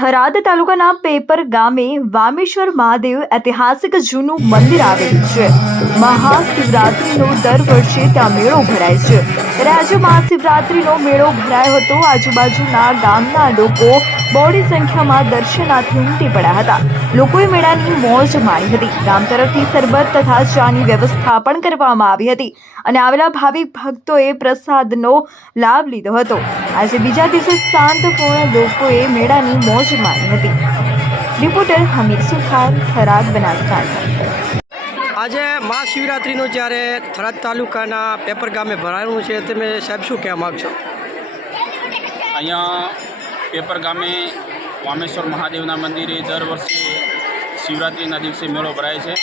થરાદ તાલુકાના પેપર ગામે વામેશ્વર મહાદેવ ઐતિહાસિક જૂનું મંદિર આવેલું છે। મહાશિવરાત્રિનો દર વર્ષે ત્યાં મેળો ભરાય છે। ત્યારે આજે મહાશિવરાત્રિનો મેળો ભરાયો હતો। આજુબાજુના ગામના લોકો બહોળી સંખ્યામાં દર્શનાર્થે ઉમટી પડ્યા હતા। લોકોએ મેળાની મોજ માણી હતી। ગામ તરફથી શરબત તથા ચાની વ્યવસ્થા પણ કરવામાં આવી હતી અને આવેલા ભાવિક ભક્તોએ પ્રસાદનો લાભ લીધો હતો। આજે બીજા દિવસે શાંતપૂર્ણ લોકોએ મેળાની મોજ માણી હતી। રિપોર્ટર હમીર સુથાર, થરાદ, બનાસકાંઠા। આજે મહાશિવરાત્રિનો જ્યારે થરાદ તાલુકાના પેપર ગામે ભરાયું છે, તમે સાહેબ શું કહેવા માગશો? અહીંયા પેપર ગામે વામેશ્વર મહાદેવના મંદિરે દર વર્ષે શિવરાત્રિના દિવસે મેળો ભરાય છે।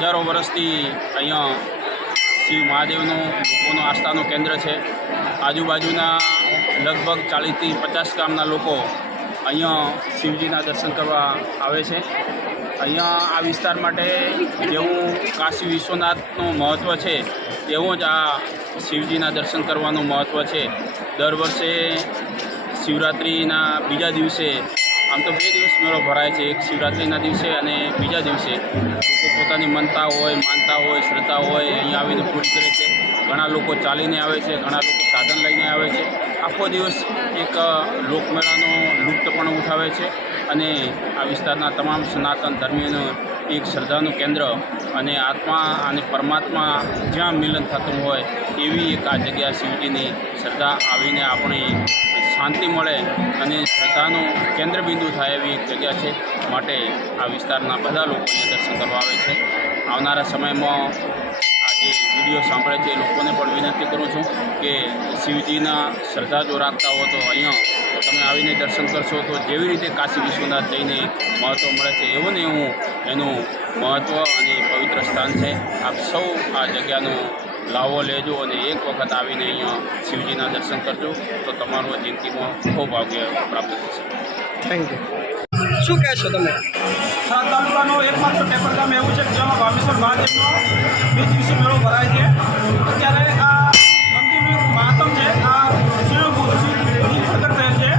હજારો વર્ષથી અહીંયા શિવ મહાદેવનું લોકોનું આસ્થાનું કેન્દ્ર છે। આજુબાજુના લગભગ 40થી 50 ગામના લોકો અહીંયા શિવજીના દર્શન કરવા આવે છે। અહીંયા આ વિસ્તાર માટે જેવું કાશી વિશ્વનાથનું મહત્ત્વ છે તેવું જ આ શિવજીના દર્શન કરવાનું મહત્ત્વ છે। દર વર્ષે શિવરાત્રિના બીજા દિવસે, આમ તો 2 દિવસ મેળો ભરાય છે, એક શિવરાત્રિના દિવસે અને બીજા દિવસે લોકો પોતાની માનતા હોય, શ્રદ્ધા હોય અહીંયા આવીને પૂરી કરે છે। ઘણા લોકો ચાલીને આવે છે, ઘણા લોકો સાધન લઈને આવે છે। આખો દિવસ એક લોકમેળાનો લુપ્ત પણ ઉઠાવે છે અને આ વિસ્તારના તમામ સનાતન ધર્મીઓનું એક શ્રદ્ધાનું કેન્દ્ર અને આત્મા અને પરમાત્મા જ્યાં મિલન થતું હોય એવી એક આ જગ્યા શિવજીની શ્રદ્ધા આવીને આપણે શાંતિ મળે અને શ્રદ્ધાનું કેન્દ્રબિંદુ થાય એવી એક જગ્યા છે। માટે આ વિસ્તારના બધા લોકો અહીંયા દર્શન કરવા આવે છે। આવનારા સમયમાં આ જે વિડીયો સાંભળે છે એ લોકોને પણ વિનંતી કરું છું કે શિવજીના શ્રદ્ધા જો રાખતા હો તો અહીંયા તમે આવીને દર્શન કરશો તો જેવી રીતે કાશી વિશ્વનાથ જઈને મહત્ત્વ મળે છે એવું ને એવું એનું મહત્ત્વ અને પવિત્ર સ્થાન છે। આપ સૌ આ જગ્યાનો લાવો લેજો અને એક વખત આવીને અહીંયા શિવજીના દર્શન કરજો તો તમારું જિંદગીમાં ખૂબ ભાગ્ય પ્રાપ્ત થશે। Thank you. શું કહેશો તમે? થરાદ તાલુકાનો એકમાત્ર પેપર ગામ એવું છે જેમાં વામેશ્વર મહાદેવનો 2 દિવસીય મેળો ભરાય છે। અત્યારે આ મંદિરનું મહાત્મ છે, આ શિવ પ્રગટ થયેલ છે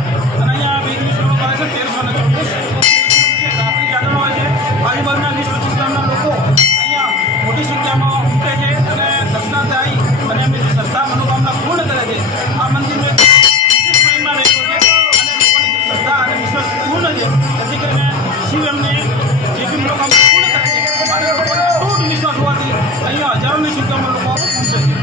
અને અહીંયા 2 દિવસ મેળો ભરાય છે। 1324 રાત્રિ જાગરણ હોય છે। આજુબાજુના 20-25 ગામના લોકો અહીંયા મોટી સંખ્યામાં ઉમટે છે અને દર્શનાર્થે આવી અને એમની જે શ્રદ્ધા મનોકામના પૂર્ણ કરે છે। આ મંદિરનું એક વિશેષ મહિમા રહેલો છે અને લોકોની જે શ્રદ્ધા અને વિશ્વાસ પૂર્ણ છે, જેથી કરીને શિવ એમને જે બી મનોકામના પૂર્ણ કરે છે અને લોકોને અતૂટ વિશ્વાસ હોવાથી અહીંયા હજારોની સંખ્યામાં લોકો ઉમટે છે।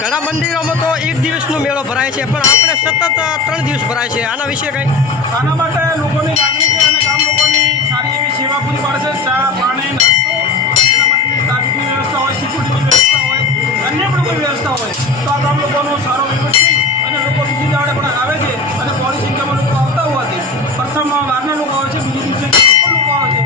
ઘણા મંદિરોમાં તો 1 દિવસનો મેળો ભરાય છે, પણ આપણે સતત 3 દિવસ ભરાય છે, આના વિશે કંઈ? આના માટે લોકોની લાગણી છે અને ગામ લોકોની સારી એવી સેવા પૂરી પાડે છે। ચા, પાણી, નાસ્તો અને એના માટેની ટ્રાફિકની વ્યવસ્થા હોય, સિક્યુરિટીની વ્યવસ્થા હોય, અન્ય પણ કોઈ વ્યવસ્થા હોય તો આ ગામ લોકોનો સારો વહીવટ થઈ અને લોકો બીજી દાડે પણ આવે છે અને બહોળી સંખ્યામાં લોકો આવતા હોવાથી પ્રથમ બહારના લોકો આવે છે, બીજી દિવસે પણ લોકો આવે છે।